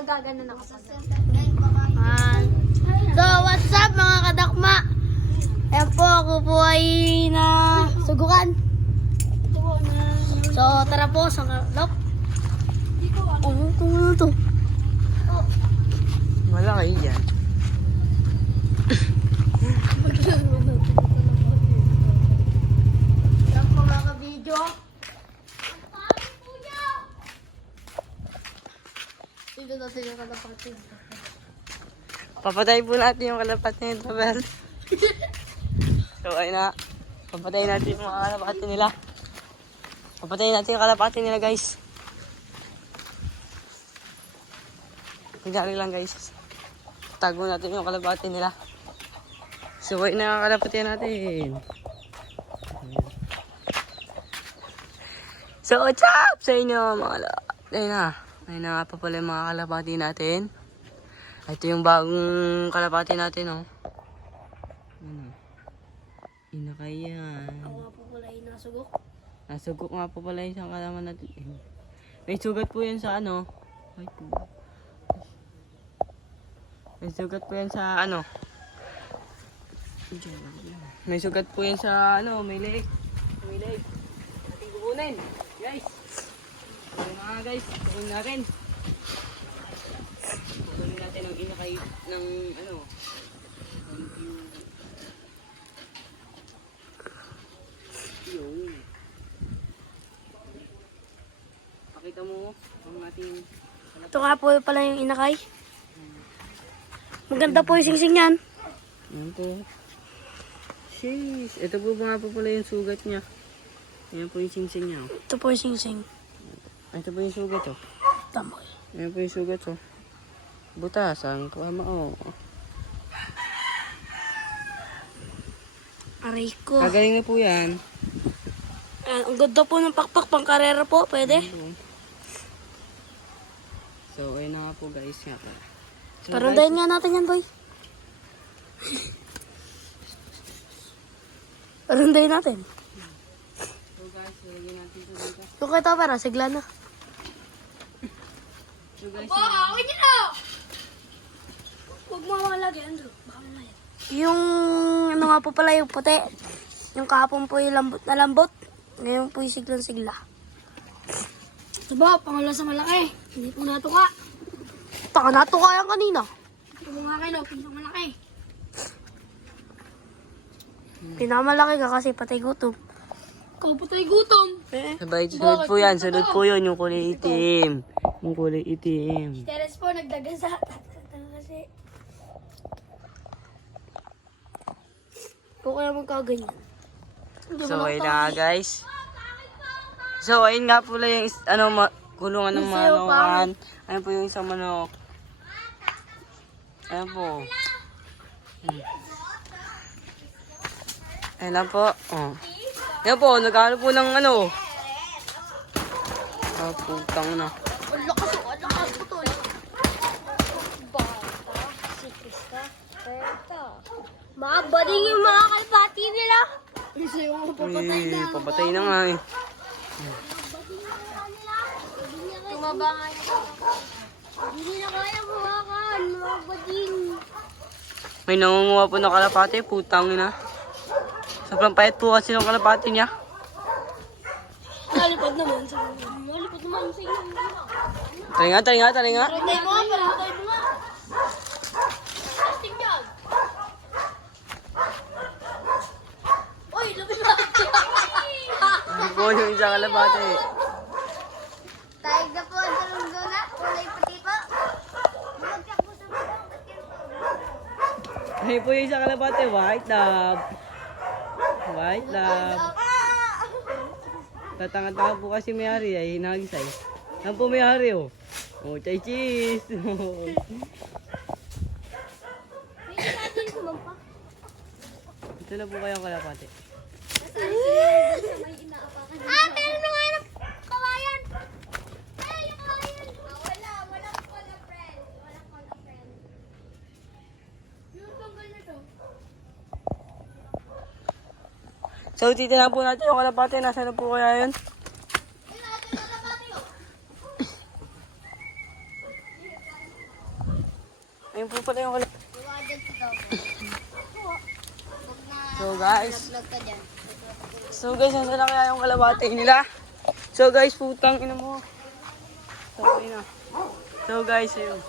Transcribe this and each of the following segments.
magagano na kapag. So, what's up mga kadakma? Ayan po, ako po ay na sugukan. So, tara po sa kalap. Ano to? Wala kayo dyan. Ayan po mga ka-video. Dito natin yung kalapatin. Papatayin po natin yung kalapati nito, Bel. So, ayun na. Papatayin natin yung mga kalapati nila. Papatayin natin yung kalapati nila, guys. Nagyari lang, guys. Tago natin yung kalapati nila. So, ayun na ang kalapati natin. So, what's up sa inyo, mga kalapati? Ayun na. Ayun na nga pa pala yung mga kalapati natin. Ito yung bagong kalapati natin, oh. Ano? Inakay yan. Ako nga po pala yung nasugok. Nasugok nga po pala yung isang kalaman natin. May sugat po yan sa ano. Ay po. May sugat po yan sa ano. May sugat po yan sa ano, may leeg. May leeg. Ating kukunin. Guys. Ayun na nga, guys. Kukunin natin. Kukunin natin ang inakay ng ano. Yun. Pakita mo ang ating Ito nga po pala yung inakay. Maganda po yung singsing yan. Ayan po. Sheesh. Ito po nga po pala yung sugat niya. Ayan po yung singsing niya. Oh. Ito po yung singsing. Ito po yung sugat, oh. Tama. Ayan po yung sugat, oh. Butasan. Kama, oh. Aray ko. Gagaling na po yan. Ang ganda po ng pakpak, pang karera po, pwede. So, ayun na nga po, guys. Nga po. So, Parandayin nga natin yan, boy. Parandayin natin. So, guys, lagyan natin ito dito. Yung kita para, sigla na. So, guys, Awin niyo na! Huwag mo malagay, Andrew. Baka malaya. Yung, ano nga po pala yung puti. Yung kahapon po yung lambot na lambot. Ngayon po yung siglang-sigla. Ito ba, pangala sa malaki. Hindi po natuka. Taka natuka yan kanina. Ito mo nga kayo, pinakamalaki. Pinakamalaki ka kasi patay gutom. Ikaw patay gutom. sabay, sunod po yan. Sunod po yun, yung kulay itim. Yung kulay itim. Teres po, nagdagasa. Kasi... Po kaya magkaganyan. So, ayun na nga, guys. So, ayun nga pala yung kulungan ng manokan. Ayun po yung isang manok. Ayun po. Ayun lang po. Oh. Ayun po, nag-ano po ng ano. Ah, putang na. Ang lakas po tol. Bata, si Krista, Perta. Mga bading yung mga kalpati nila. Isa yung papatay na. Papatay na nga eh. Tumaba nga yun. Hindi na kaya buwakan, mga bading. May nangunguha po ng kalapate, putang na. Sobrang payat po kasi ng kalapate niya. Nalipad naman sa inyo. Nalipad naman sa inyo. Tara nga, tara nga, tara nga. Parantay mo nga, parantay mo nga. Testing yan. Uy, lumit na. Hindi po yung isang kalapate. Taig na po ang talunggo na. Kulay puti po. Magkak po sa mga. Ay po yung isang kalapate, white love. White love. Tatanga-tanga po kasi may-ari ay hinagisay. Yan po may-ari, oh. Oh, chay cheese. Ito na po kayong kalapate. Meron na nga ng kawayan. Ay, yung kawayan. Walang pala friend. Walang pala friend. Yung tunggal na to. So, titignan po natin yung kalapate. Nasaan na po kaya yun? Ayun po pala yung kalapati. So guys, nasa na kaya yung kalapati nila? So guys, putang ina mo. Okay na. So guys, ayun.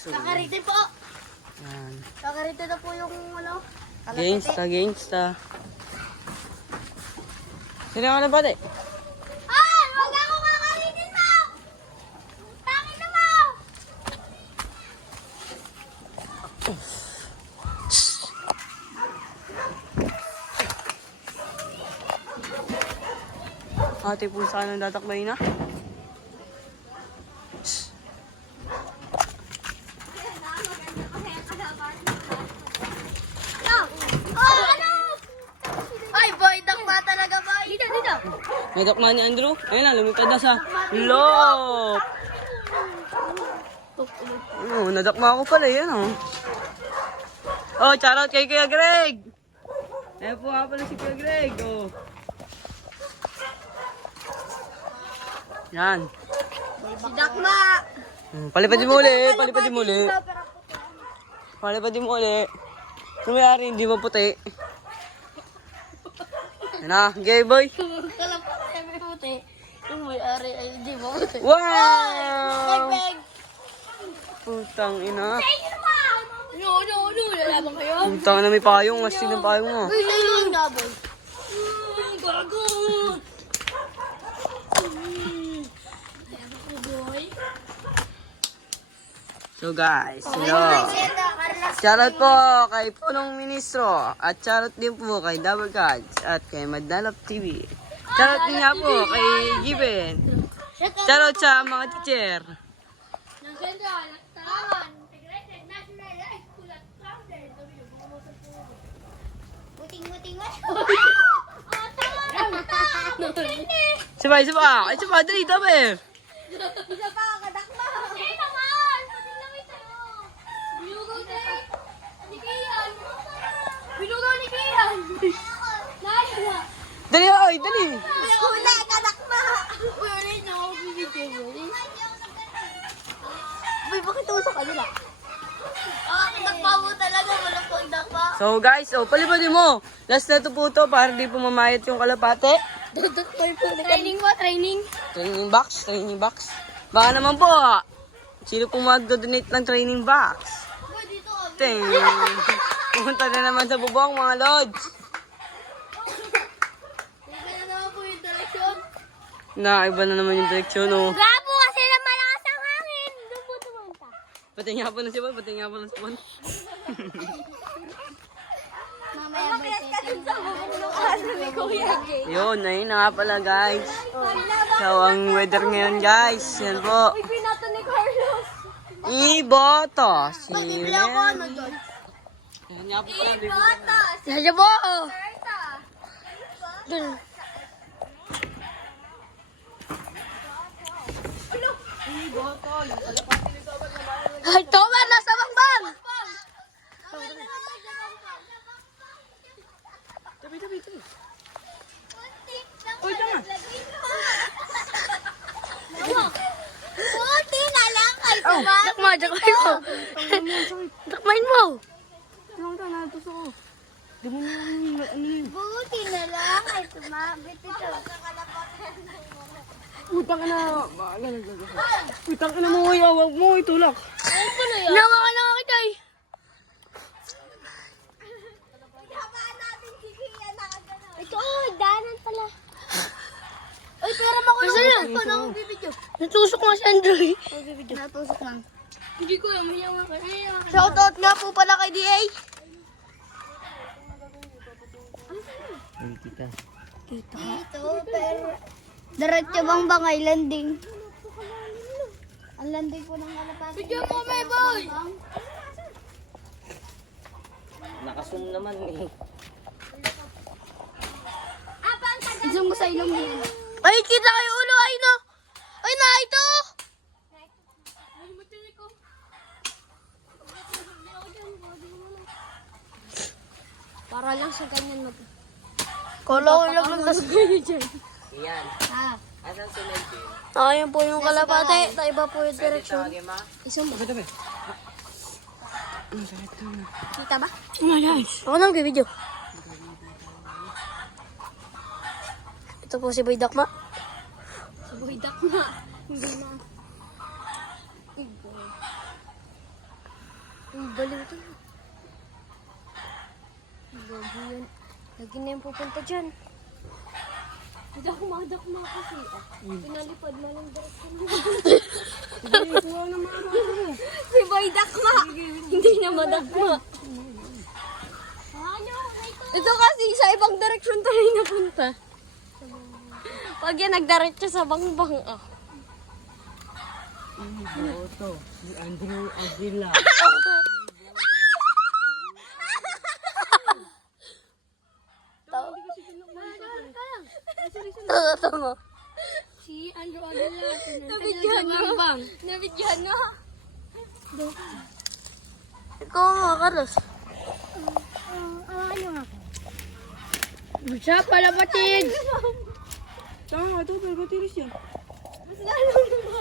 So, Kakarite po. yan. Kakarite na po yung ano. Gangsta. Sino yung kalapati? Ay! Huwag ako kakaritin mo! Tangin na mo! Ate po sa anong tatakbay na? Ay, boy, dakma talaga, boy. Dito, dito. Nadakma ni Andrew? Ayun na, lumipad na sa lop! Nadakma ko pala, yan oh. Oh, shoutout kay Kuya Greg! Ayun po nga pala si Kuya Greg, oh. Yan. Si dakma. Palipadin mo uli, palipadin mo uli. Palipadin mo uli. Kung mayari, hindi mo puti. Yan na, gay boy. Kalapati may puti. Yung may-ari ay hindi mo puti. Wow! Peg! Putang ina. No, lalaban kayo. Putang ina, may payong. Astig ng payong mo. Uy, sa'yo yung double. Gago! Boy. So guys, hello. Shoutout po kay Punong Ministro at shoutout din po kay Double Cards at kay Madnalap TV. Shoutout din nga po kay Given. Shoutout sa mga teacher. Sabay, sabay. Ay, sabay. Dali, daber. Isa pa, kadakma. Hindi naman. Pati lang ito. Binugaw din. Ni Kian. Binugaw ni Kian. Naya. Dali, ay, dali. Una, kadakma. Uy, ulit na ako bibigyan mo. Uy, bakit ako sa kanila? Kadakma mo talaga. Wala po ang dakma. So guys, palipadin mo. Last na to po to para di po mamayat yung kalapate. Training mo, training. Training box, training box. Baka naman po, sino pong mag-donate ng training box? Uy, dito kami. Ting! Pumunta na naman sa bubong mga lods. Iba na naman po yung direksyon. Iba na naman yung direksyon, oh. Gabo kasi na malakas ang hangin. Doon po tumanta. Pati nga po na si Juan, pati nga po na si Juan. Mamaya ba ka dun sa bubong ng aso ni Kuya Jay? Yun, ayun na nga pala guys. So, ang weather ngayon guys, yan po. Uy, pinato ni Carlos. Iboto. Si Bibili ako ano Len. doon. Yan nga po pala, bibili. Sadya po. Doon. Ay, Tomer, nasa bangbang! Tabi, tabi, tabi. Uy, tama. Buti na lang kay Tomer. Dakmain mo. Dakmain mo. Tulong tayo, natusok ko. Di mo na yung ano yun. Buti na lang kay Tumabit ito. Utang ka na. Utang ka na mo, huwag mo itulak. Nawa ka na kita eh. Ito, daanan pala. Ay, pera mo ko lang. Ito na akong bibidyo. Natusok nga si Andrew. Natusok lang. Hindi ko, umiyaw nga kayo. Shoutout nga po pala kay DA. Ay, kita. Dito, pero... Diretso bang bangay landing? Ang landing po ng kalapati. Bigyan mo, may boy! Nakasum naman eh. Zoom mo sa ilong mo. Ay, kita kayo ulo. Ay, no. Ay, na, ito. Para lang sa ganyan mag... Kala ko ilaglag kayo dyan. Yan. Ah. Asan si Melvin? Ayun po yung kalapate. Iba po yung direksyon. Tawagin ma. Isang ba? Tabi. Kita ba? Oh my gosh. Ako nang video. Ito po si Boy Dakma. Subuhidak na. Hindi na. Ay, boy. Ang baliw to. Bago yan. Lagi na yung pupunta dyan. Hindi ako madakma kasi. Pinalipad na lang direksyon. Si Boy Dakma. Hindi na madakma. Ito kasi sa ibang direksyon tayo napunta. Pag yan nagdiretso sa bangbang. Ah. Boto. Si Andrew Aguila. Tama. Si Andrew Aguila. Nabigyan na. Nabigyan na. Ikaw nga, Carlos. Ano nga? Bisa palapatid. Tama, ito. Pero tiris yan.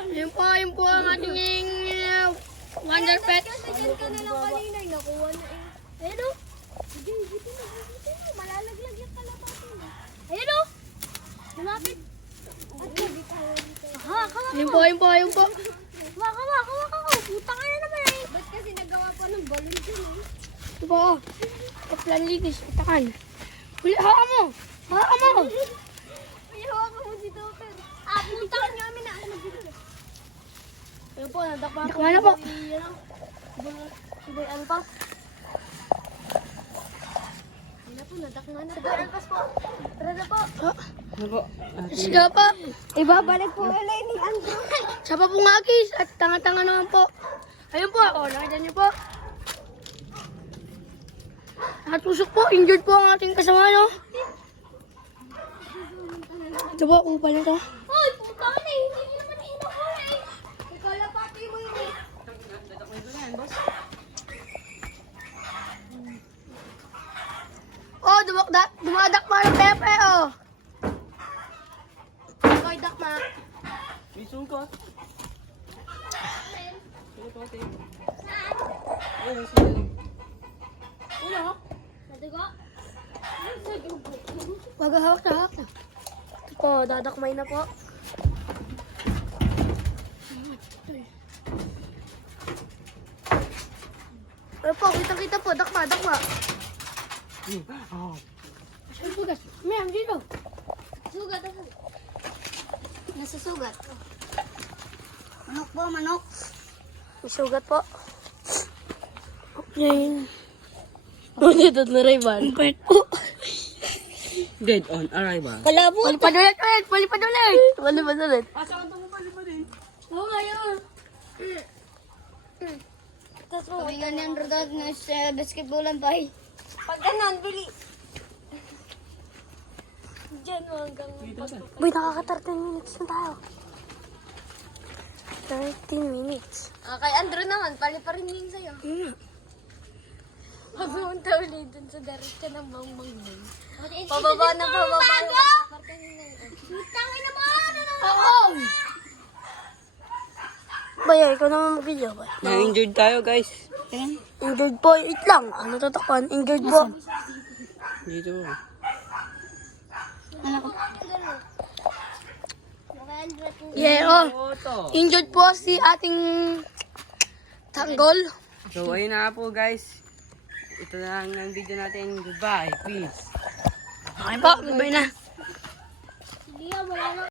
Yun po ang ating wonder pet. Kasi dyan ka na lang kanina. Nakuha na eh. Ayun o. Sige, dito na. Dito na. Malalaglag yung kalapati na. Ayun o. Lumapit. At sabi tayo dito. Yun po. Waka. Puta ka na naman eh. Ba't kasi nagawa pa ng balon dyan eh? Ito po. Kaplan linis. Itakan. Huli, hawa mo. Ay, hawakan mo si Topper. Ah, puntahan niyo kami na. Ano dito? Ayun po, nadakma Dakma na po. Si Boy Alpas. Ayun po, nadakma na. Si Boy Alpas po. Tara na po. Ano po? Siga pa. Ibabalik po ulit ni Andrew. Siya pa pong agis at tanga-tanga naman po. Ayun po. O, nakita niyo po. Natusok po. Injured po ang ating kasama, no? Ito po, upal na ito. Hoy, puta ka na eh. Hindi niyo naman inukuha eh. Ikaw lang pati mo yun eh. Oh, dumadakma ng pepe, oh. Okay, dakma. Isong ka. Ulo? Nadigo? Wag hawak na. Ito po, dadakmay na po. Ayun po, kita po, dakma. Ay, sugas. Ma'am, dito. Sugat ako. Nasa sugat. Manok po, manok. May sugat po. Yan. Dito na Rayban. Pwet po. Dead on arrival. Kalabo. Palipad ulit. Oo nga yun. Tapos po, kami ganyan rodot na sa basketballan pa eh. Pag ganun, bili. Diyan mo hanggang Boy, nakaka-13 minutes na tayo. 13 minutes. kay Andrew naman, pali pa rin yun sa'yo. Pag pumunta ulit dun sa diretso ng bangbang yun. Pababa na yung Tangin na mga ano na! Oo! Boy, ikaw naman mag-video, boy. Na-injured tayo, guys. Injured po, it lang. Ano tatakpan? Injured po. Dito. Yeah, oh. Boto. Injured po si ating tanggol. So, ayun na po, guys. Ito na lang ang video natin. Goodbye. Peace. Okay po, goodbye na. Sige, wala na.